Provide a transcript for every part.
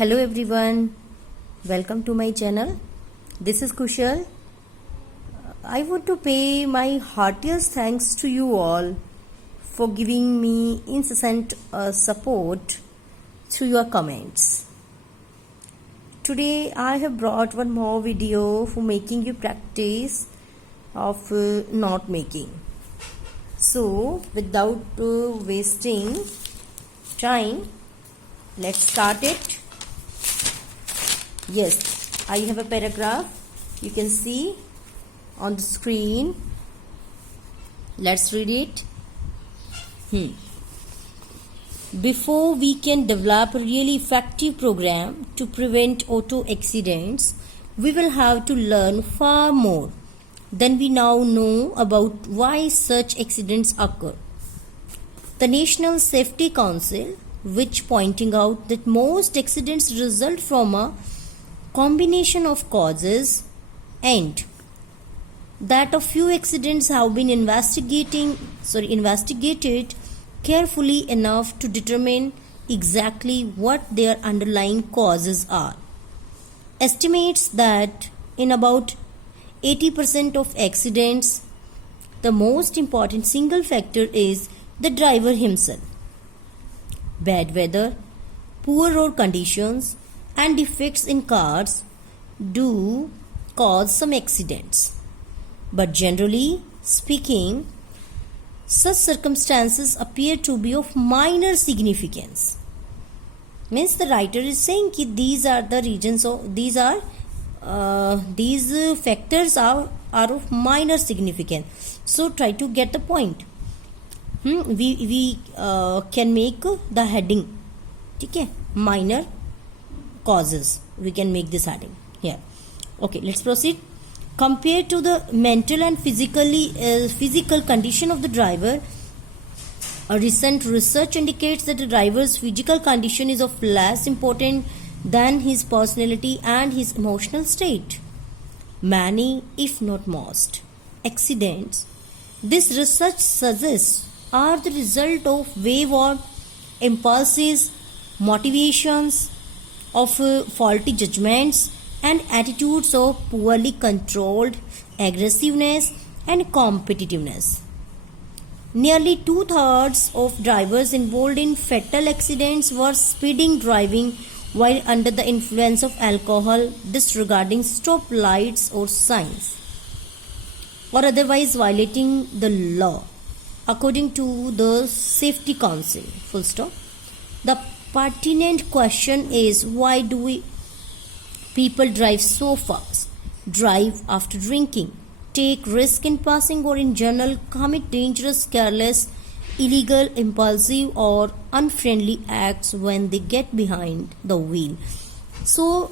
Hello everyone, welcome to my channel. This is Kushal. I want to pay my heartiest thanks to you all for giving me incessant support through your comments. Today I have brought one more video for making you practice of knot making. So without wasting time, let's start it. Yes, I have a paragraph you can see on the screen. Let's read it. Before we can develop a really effective program to prevent auto accidents, we will have to learn far more than we now know about why such accidents occur. The National Safety Council, which pointing out that most accidents result from a combination of causes and that a few accidents have been investigated carefully enough to determine exactly what their underlying causes are, estimates that in about 80% of accidents, the most important single factor is the driver himself. Bad weather, poor road conditions, and defects in cars do cause some accidents. But generally speaking, such circumstances appear to be of minor significance. Means the writer is saying that these are the regions of these factors are of minor significance. So try to get the point. We can make the heading. Okay, minor causes. We can make this heading here. Okay, let's proceed. Compared to the mental and physical condition of the driver, a recent research indicates that the driver's physical condition is of less importance than his personality and his emotional state. Many, if not most, accidents, this research suggests, are the result of wayward impulses, motivations, of faulty judgments and attitudes of poorly controlled aggressiveness and competitiveness. Nearly 2/3 of drivers involved in fatal accidents were speeding, driving while under the influence of alcohol, disregarding stop lights or signs, or otherwise violating the law, according to the Safety Council. Full stop. The pertinent question is, why do people drive so fast, drive after drinking, take risk in passing, or in general commit dangerous, careless, illegal, impulsive or unfriendly acts when they get behind the wheel? So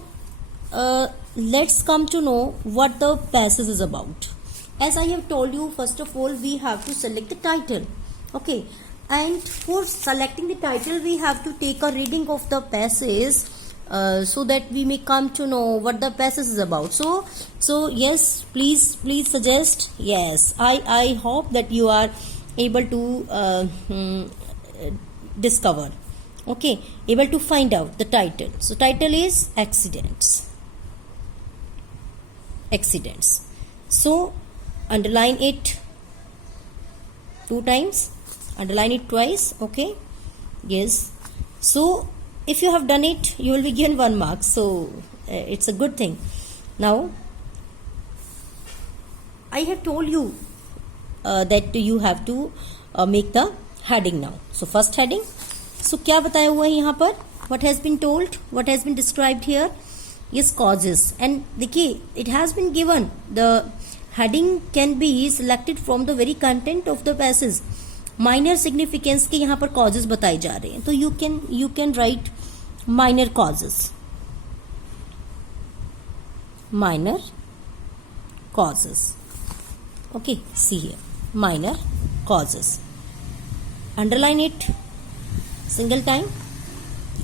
let's come to know what the passage is about. As I have told you, first of all we have to select the title. Okay, and for selecting the title we have to take a reading of the passage so that we may come to know what the passage is about. So yes, please suggest. Yes, I hope that you are able to discover, okay, able to find out the title. So title is accidents. So underline it 2 times, underline it twice. Okay, yes. So if you have done it, you will be given 1 mark. So it's a good thing. Now I have told you that you have to make the heading now. So first heading. So क्या बताया हुआ है यहाँ पर? What has been told? What has been described here? Yes, causes. And देखिए, it has been given. The heading can be selected from the very content of the passage. Minor significance के यहाँ पर causes बताए जा रहे हैं. तो you can write minor causes. Minor causes. Okay, see here. Minor causes. Underline it single time.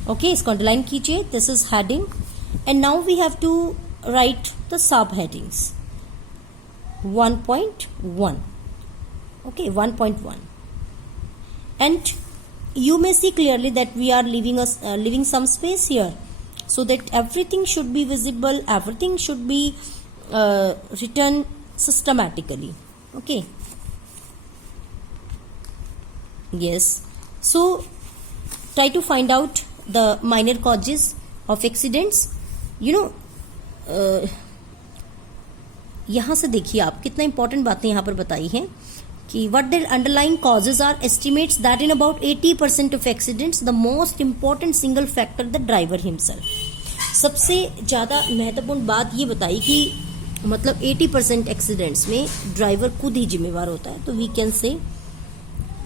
Okay, इसको underline कीजिए. This is heading. And now we have to write the subheadings. 1.1. Okay, 1.1. And you may see clearly that we are leaving some space here. so that everything should be visible, everything should be written systematically. Okay. Yes. So try to find out the minor causes of accidents. यहाँ से देखिए आप कितना important बातें यहाँ पर बताई हैं कि what the underlying causes are estimates that in about 80% of accidents the most important single factor the driver himself. सबसे ज़्यादा महत्वपूर्ण बात ये बताई कि मतलब 80% एक्सीडेंट्स में ड्राइवर खुद ही जिम्मेवार होता है. तो we can say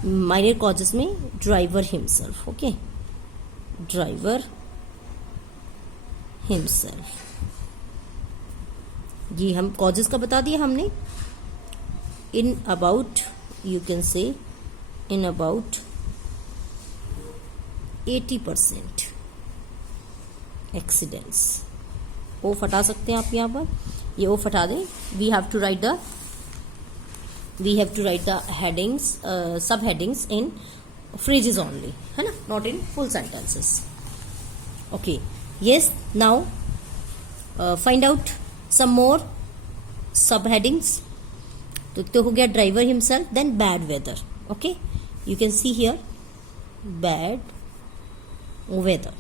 minor causes में driver himself. Okay, driver himself. ये हम कॉजेस का बता दिया हमने. इन अबाउट यू कैन से इन अबाउट 80% एक्सीडेंट्स. ऑफ हटा सकते हैं आप यहाँ पर, ये ऑफ हटा दें. We have to write the headings, सब हेडिंग्स इन phrases only, है ना, not in full sentences. Okay, yes, now find out some more subheadings. तो हो गया driver himself. Then bad weather. Okay, you can see here bad weather.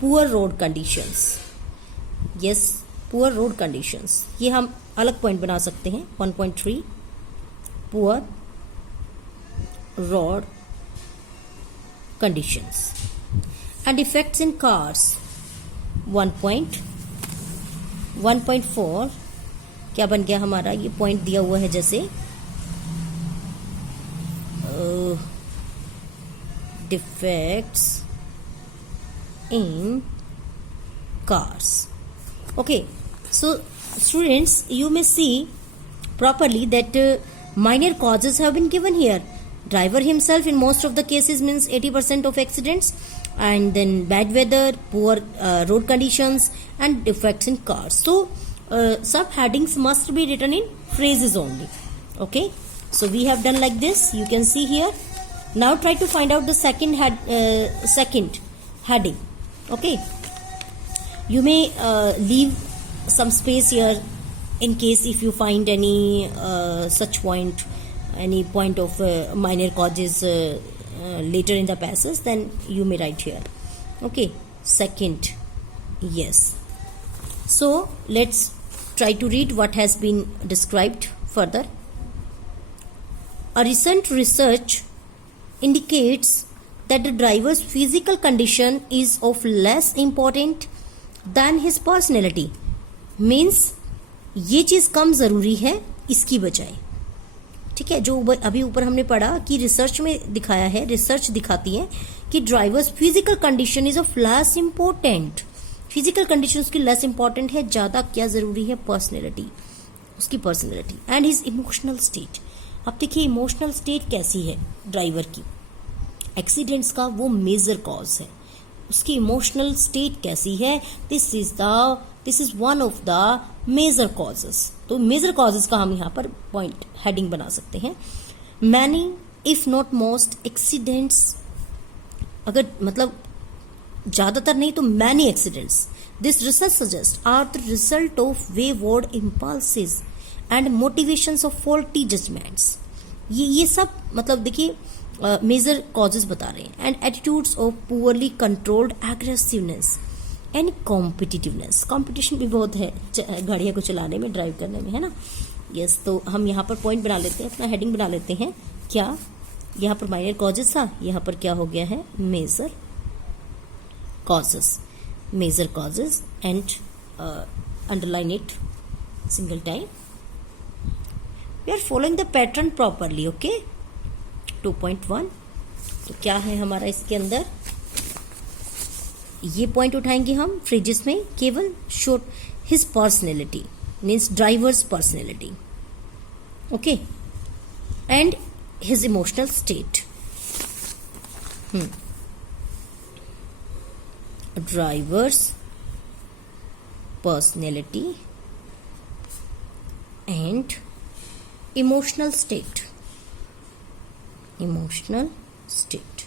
Poor road conditions. Yes, poor road conditions, ये हम अलग point बना सकते हैं. 1.3 poor road conditions and effects in cars. 1.4 क्या बन गया हमारा, ये पॉइंट दिया हुआ है जैसे defects in cars. Okay, so students, you may see properly that minor causes have been given here. Driver himself in most of the cases means 80% of accidents, and then bad weather, poor road conditions, and defects in cars. So subheadings must be written in phrases only. Okay, so we have done like this, you can see here. Now try to find out the second heading. Okay, you may leave some space here in case if you find any such point, any point of minor causes later in the passage, then you may write here. Okay, second. Yes, so let's try to read what has been described further. A recent research indicates that the driver's physical condition is of less important than his personality. Means ये चीज कम जरूरी है इसकी बजाय. ठीक है, जो अभी ऊपर हमने पढ़ा कि रिसर्च में दिखाया है, रिसर्च दिखाती है कि drivers physical condition is of less important. Physical condition उसकी लेस इंपॉर्टेंट है, ज्यादा क्या जरूरी है, पर्सनैलिटी, उसकी personality and his emotional state. अब देखिए इमोशनल स्टेट कैसी है ड्राइवर की, एक्सीडेंट्स का वो मेजर कॉज है, उसकी इमोशनल स्टेट कैसी है, this is one of the major causes. तो मेजर कॉजेस का हम यहाँ पर पॉइंट हेडिंग बना सकते हैं. Many if not most accidents, अगर मतलब ज्यादातर नहीं तो many accidents this research suggest are the result of wayward impulses and motivations of faulty judgments. ये सब मतलब देखिए मेजर कॉजेस बता रहे हैं. And attitudes of poorly controlled aggressiveness and competitiveness. Competition भी बहुत है गाड़ियों को चलाने में, ड्राइव करने में, है ना. यस, तो हम यहाँ पर पॉइंट बना लेते हैं, अपना हेडिंग बना लेते हैं. क्या यहाँ पर माइनर कॉजेस था, यहाँ पर क्या हो गया है, major causes. Major causes and underline it single time. We are following the pattern properly. Okay, 2.1. तो क्या है हमारा इसके अंदर, ये पॉइंट उठाएंगे हम फ्रेजेस में केवल. Short his personality means drivers personality. Okay, and his emotional state. Drivers personality and emotional state. Emotional state.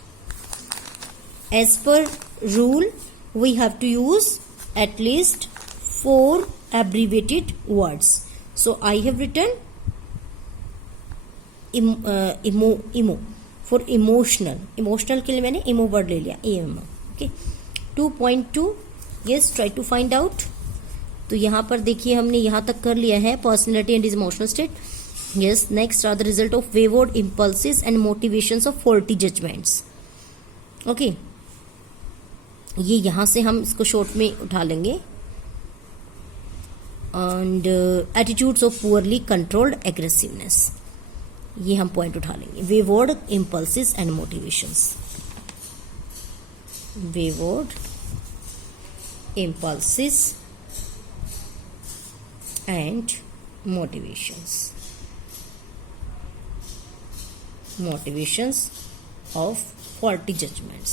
As per rule we have to use at least 4 abbreviated words. So I have written emo for emotional. Emotional के लिए मैंने emo word ले लिया, emo. Okay. 2.2 yes, try to find out. तो यहाँ पर देखिए हमने यहाँ तक कर लिया है personality and emotional state. Yes, next are the result of wayward impulses and motivations of faulty judgments. Okay, ये यहाँ से हम इसको शॉर्ट में उठा लेंगे. And attitudes of poorly controlled aggressiveness, ये हम पॉइंट उठा लेंगे. wayward impulses and motivations, wayward impulses and motivations of faulty judgments,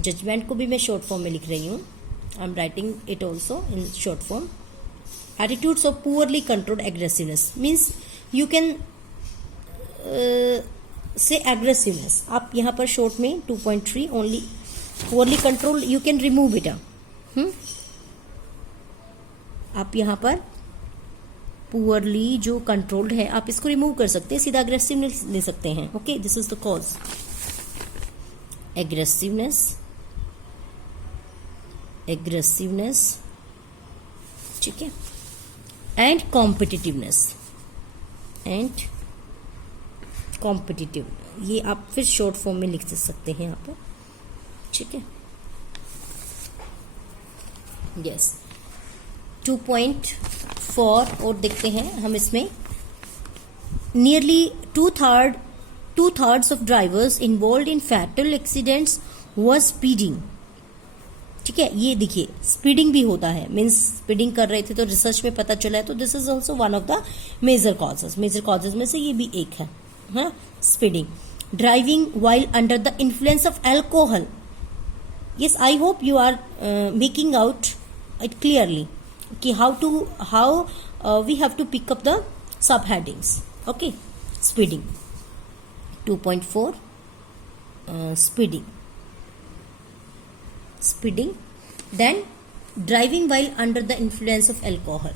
judgment को भी मैं शॉर्ट फॉर्म में लिख रही हूँ. I am writing it also in short form. Attitudes of poorly controlled aggressiveness means you can say aggressiveness. आप यहाँ पर शॉर्ट में 2.3 only poorly control you can remove it. आप यहाँ पर पुअरली जो कंट्रोल्ड है आप इसको रिमूव कर सकते हैं, सीधा अग्रेसिवनेस ले सकते हैं. Okay, this is the cause. Aggressiveness ठीक है. एंड कॉम्पिटिटिवनेस ये आप फिर शॉर्ट फॉर्म में लिख सकते हैं यहाँ पर. ठीक है. यस, 2.4 और देखते हैं हम इसमें. Nearly two thirds of drivers involve in fatal accidents were speeding. ठीक है, ये देखिए स्पीडिंग भी होता है, मीन्स स्पीडिंग कर रहे थे तो रिसर्च में पता चला है. तो this is also one of the major causes में से ये भी एक है. हाँ, speeding. Driving while under the influence of alcohol. yes, I hope you are making out it clearly कि how we have to pick up the subheadings. Okay, speeding. 2.4 speeding. Then driving while under the influence of alcohol.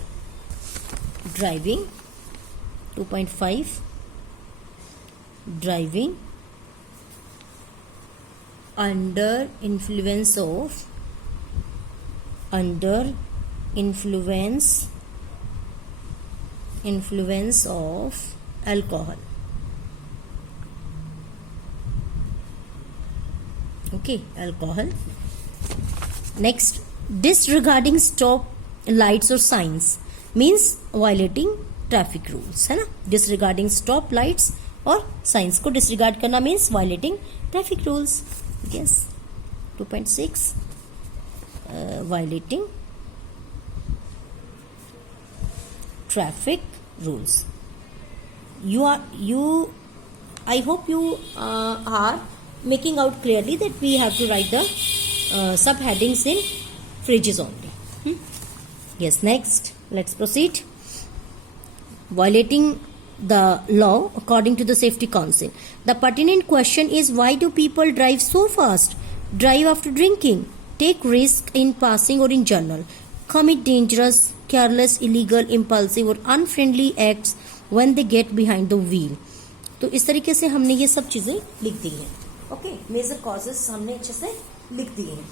Driving. 2.5 driving under influence of alcohol. Okay, alcohol. Next, disregarding stop lights or signs means violating traffic rules, है ना. disregarding stop lights और signs को disregard करना means violating traffic rules. Yes. 2.6 violating traffic rules. I hope you are making out clearly that we have to write the subheadings in phrases only. Yes, next let's proceed. Violating the law according to the safety council. The pertinent question is, why do people drive so fast, drive after drinking, take risk in passing or in general, commit dangerous, careless, illegal, impulsive or unfriendly acts when they get behind the wheel. तो इस तरीके से हमने ये सब चीजें लिख दी हैं. ओके, मेजर कॉजेस हमने अच्छे से लिख दिए हैं.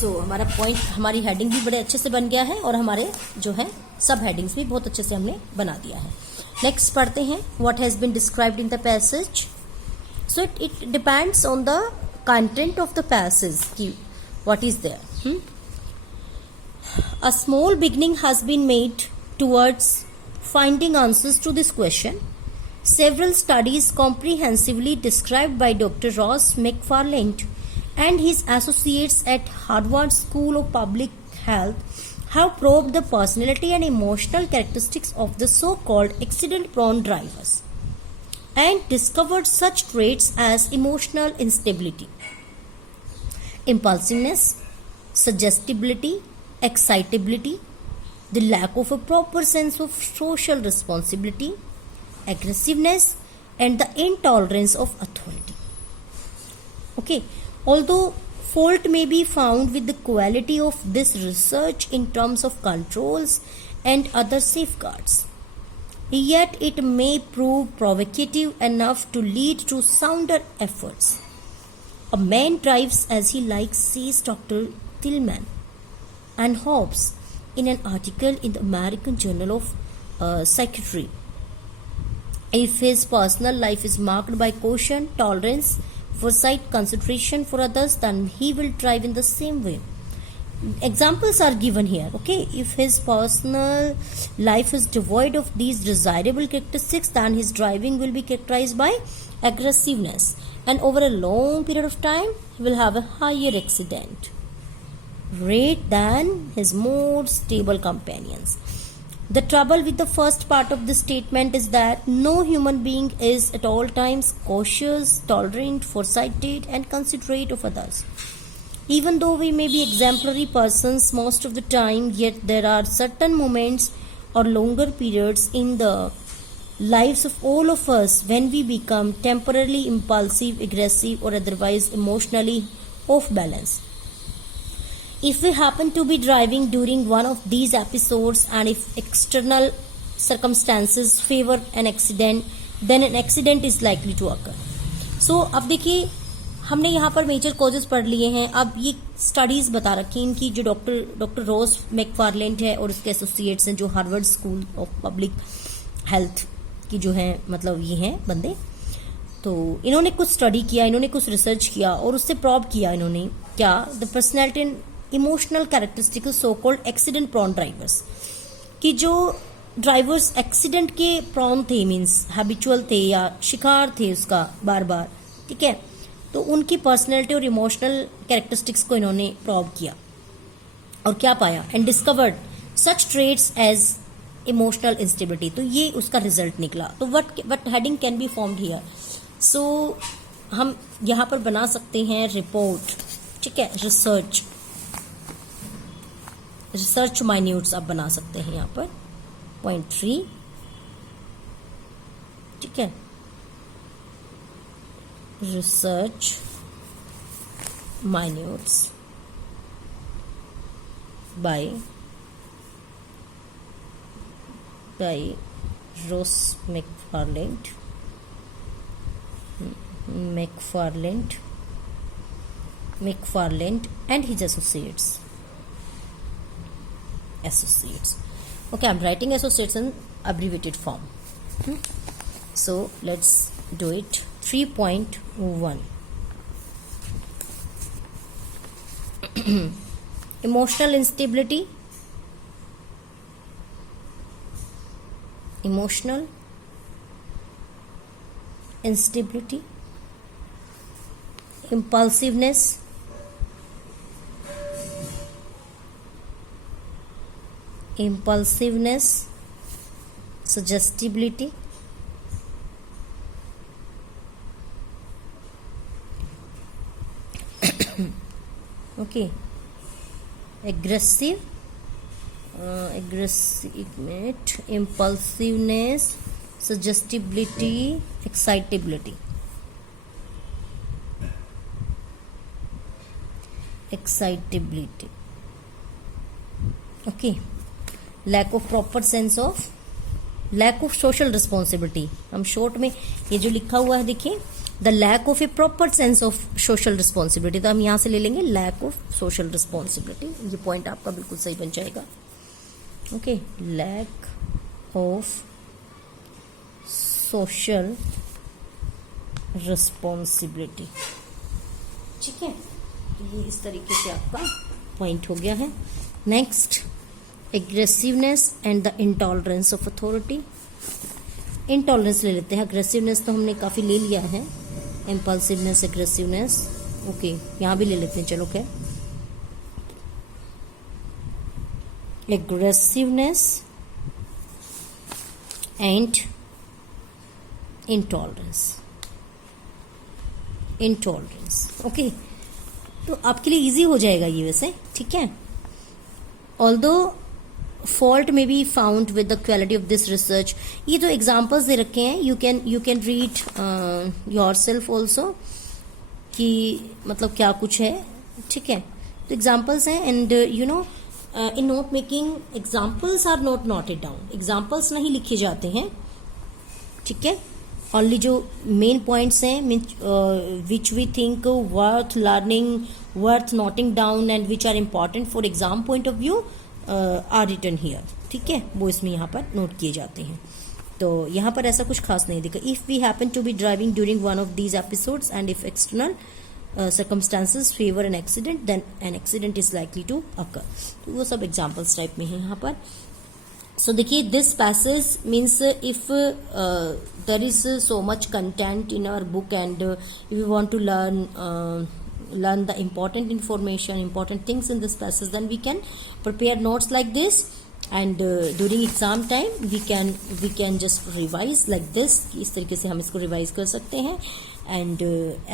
सो हमारा पॉइंट, हमारी हेडिंग भी बड़े अच्छे से बन गया है और हमारे जो है सब हेडिंग्स भी बहुत अच्छे से हमने बना दिया है. नेक्स्ट पढ़ते हैं. What has been described in the passage. So it depends on the content of the passage की what is there. A small beginning has been made towards finding answers to this question. Several studies comprehensively described by Dr. Ross McFarland and his associates at Harvard School of Public Health have probed the personality and emotional characteristics of the so-called accident-prone drivers and discovered such traits as emotional instability, impulsiveness, suggestibility, excitability, the lack of a proper sense of social responsibility, aggressiveness, and the intolerance of authority. Okay, although fault may be found with the quality of this research in terms of controls and other safeguards, yet it may prove provocative enough to lead to sounder efforts. A man drives as he likes, says Dr. Tillman and Hobbes in an article in the American Journal of Psychiatry. If his personal life is marked by caution, tolerance, foresight, consideration for others, then he will drive in the same way. Examples are given here. Okay, if his personal life is devoid of these desirable characteristics, then his driving will be characterized by aggressiveness, and over a long period of time he will have a higher accident rate than his more stable companions. The trouble with the first part of this statement is that no human being is at all times cautious, tolerant, foresighted, and considerate of others. Even though we may be exemplary persons most of the time, yet there are certain moments or longer periods in the lives of all of us when we become temporarily impulsive, aggressive, or otherwise emotionally off balance. If we happen to be driving during one of these episodes and if external circumstances favor an accident, then an accident is likely to occur. So अब देखिए, हमने यहाँ पर major causes पढ़ लिए हैं. अब ये स्टडीज़ बता रखी हैं इनकी, जो डॉक्टर रोज मैकफार्लैंड है और उसके एसोसिएट्स हैं, जो Harvard school of public health की जो है, मतलब ये हैं बंदे. तो इन्होंने कुछ स्टडी किया, इन्होंने कुछ रिसर्च किया और उससे प्रूव किया इन्होंने क्या, the personality and emotional characteristic so called accident prone drivers, कि जो ड्राइवर्स एक्सीडेंट के प्रॉन थे, मीन्स हैबिचुअल थे या शिकार थे उसका बार बार, ठीक है, तो उनकी पर्सनैलिटी और इमोशनल कैरेक्टरिस्टिक्स को इन्होंने प्रूव किया और क्या पाया, and discovered such traits as emotional instability. तो ये उसका रिजल्ट निकला. तो what heading can be formed here. So हम यहाँ पर बना सकते हैं रिपोर्ट, ठीक है, रिसर्च माइन्यूट्स आप बना सकते हैं यहाँ पर. पॉइंट 3, ठीक है, research minutes by Ross McFarland and his associates. Okay, I'm writing associates in abbreviated form. So let's do it. 3.1 emotional instability. Impulsiveness, suggestibility, okay, impulsiveness, suggestibility, excitability. Okay, lack of social responsibility. हम short में ये जो लिखा हुआ है देखिए, the lack of a proper sense of social responsibility, तो हम यहाँ से ले लेंगे लैक ऑफ सोशल रिस्पॉन्सिबिलिटी. ये पॉइंट आपका बिल्कुल सही बन जाएगा. Okay, lack of social responsibility, ठीक है. ये इस तरीके से आपका पॉइंट हो गया है. Next, aggressiveness and the intolerance of authority. Intolerance ले लेते हैं, अग्रेसिवनेस तो हमने काफ़ी ले लिया है. इम्पल्सिवनेस, एग्रेसिवनेस, ओके, यहाँ भी ले लेते हैं. चलो, क्या, एग्रेसिवनेस एंड इंटॉलरेंस. ओके, तो आपके लिए इजी हो जाएगा ये वैसे, ठीक है. Although fault may be found with the quality of this research. ये तो examples दे रखे हैं, you can read yourself also कि मतलब क्या कुछ है, ठीक है. तो examples हैं and you know in note making examples are not noted down. examples नहीं लिखे जाते हैं, ठीक है. ओनली जो मेन पॉइंट्स हैं which we think worth learning, worth noting down and which are important for exam point of view are written here, ठीक है. वो इसमें यहाँ पर नोट किए जाते हैं. तो यहाँ पर ऐसा कुछ खास नहीं दिखा. If we happen to be driving during one of these episodes and if external circumstances favor an accident then an accident is likely to occur. तो वो सब एग्जाम्पल्स टाइप में है यहाँ पर. सो देखिए this passage means if there is so much content in our book and if you want to learn the important information, important things in this passage, then we can prepare notes like this and during exam time we can just revise like this. इस तरीके से हम इसको revise कर सकते हैं and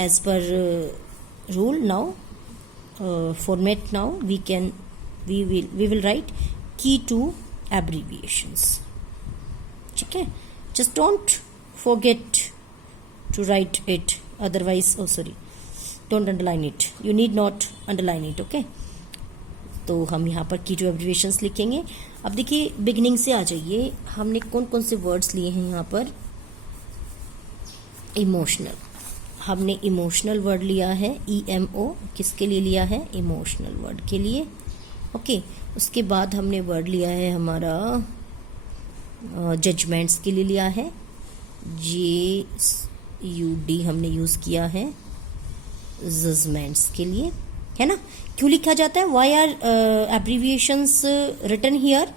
as per rule now format now we will write key to abbreviations, ठीक है. just don't forget to write it, otherwise don't underline it, you need not underline it, okay. तो हम यहाँ पर की टू एब्रिविएशंस लिखेंगे. अब देखिए बिगिनिंग से आ जाइए, हमने कौन कौन से वर्ड्स लिए हैं यहाँ पर. इमोशनल, हमने इमोशनल वर्ड लिया है, EMO किसके लिए लिया है, इमोशनल वर्ड के लिए, ओके. उसके बाद हमने वर्ड लिया है हमारा जजमेंट्स के लिए लिया है, JUD हमने यूज़ किया है जजमेंट्स के लिए, है ना. क्यों लिखा जाता है, why are abbreviations written here.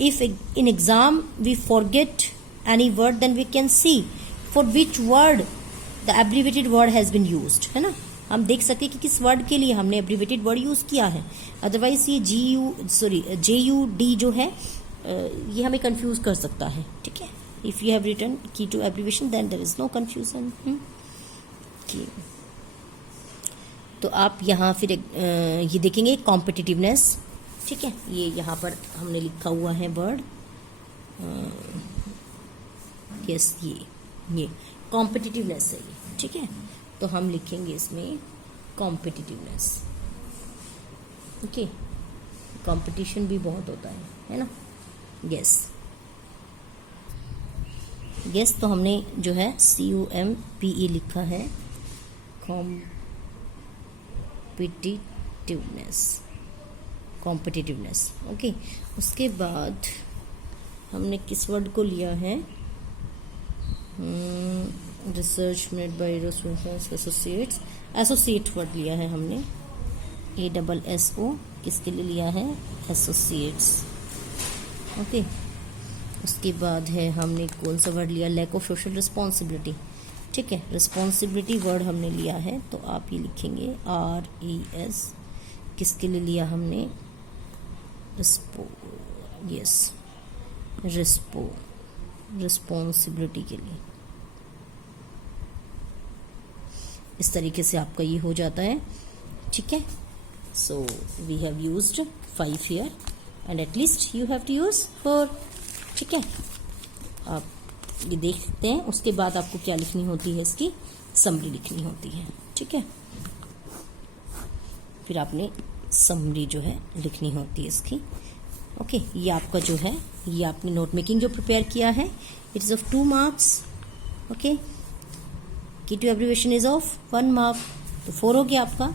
If in exam we forget any word then we can see for which word the abbreviated word has been used, है ना. हम देख सकते हैं कि किस वर्ड के लिए हमने एब्रीवेटेड वर्ड यूज़ किया है. अदरवाइज ये JUD जो है ये हमें कंफ्यूज कर सकता है, ठीक है. If you have written key to abbreviation then there is no confusion. तो आप यहाँ फिर ये देखेंगे कॉम्पिटिटिवनेस, ठीक है. ये यहाँ पर हमने लिखा हुआ है वर्ड, यस ये कॉम्पिटिटिवनेस है ये, ठीक है. तो हम लिखेंगे इसमें कॉम्पिटिटिवनेस, ओके. कंपटीशन भी बहुत होता है ना. यस तो हमने जो है COMPE लिखा है, कॉम्पिटिटिवनेस, ओके. उसके बाद हमने किस वर्ड को लिया है, research made by associates, associate word लिया है हमने, ASSO किसके लिए लिया है, एसोसिएट्स, ओके. उसके बाद है हमने कौन सा वर्ड लिया, लैक ऑफ सोशल रिस्पॉन्सिबिलिटी, ठीक है. रिस्पॉन्सिबिलिटी वर्ड हमने लिया है, तो आप ये लिखेंगे RES किसके लिए लिया हमने, रिस्पॉन्सिबिलिटी के लिए. इस तरीके से आपका ये हो जाता है, ठीक है. So we have used 5 here and at least you have to use 4, ठीक है. आप ये देख सकते हैं. उसके बाद आपको क्या लिखनी होती है, इसकी समरी लिखनी होती है, ठीक है. फिर आपने समरी जो है लिखनी होती है इसकी, ओके. ये आपका जो है, ये आपने नोट मेकिंग जो प्रिपेयर किया है, it is of 2 marks, okay. Key to abbreviation is of 1 mark, तो 4 हो गया आपका.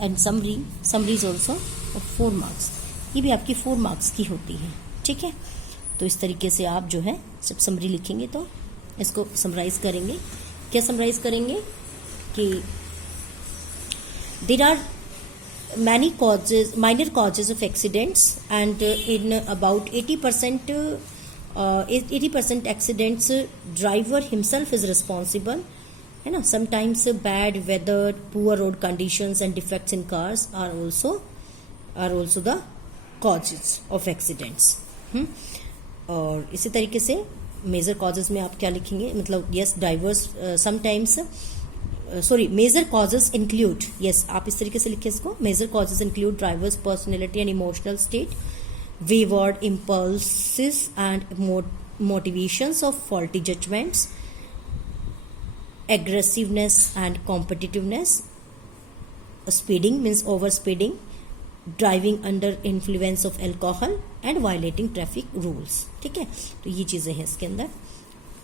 And summary is also of 4 marks, ये भी आपकी 4 मार्क्स की होती है, ठीक है. तो इस तरीके से आप जो है जब समरी लिखेंगे तो इसको समराइज करेंगे. क्या समराइज करेंगे कि there are many causes, minor causes of accidents and in about 80% accidents driver himself is responsible, है ना. Sometimes bad weather, poor road conditions and defects in cars are also the causes of accidents. और इसी तरीके से major causes में आप क्या लिखेंगे, मतलब yes drivers sometimes major causes include, yes आप इस तरीके से लिखिए इसको, major causes include drivers personality and emotional state, wayward impulses and motivations of faulty judgments, aggressiveness and competitiveness, speeding means over speeding, driving under influence of alcohol and violating traffic rules. ठीक है, तो ये चीज़ें हैं इसके अंदर.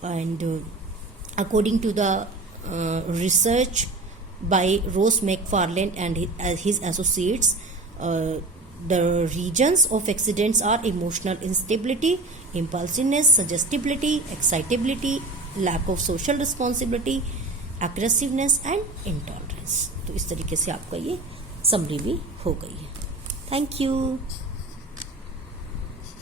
And according to the research by Ross McFarlane and his associates, the regions of accidents are emotional instability, impulsiveness, suggestibility, excitability, lack of social responsibility, aggressiveness and intolerance. तो इस तरीके से आपका ये समरी भी हो गई है. Thank you.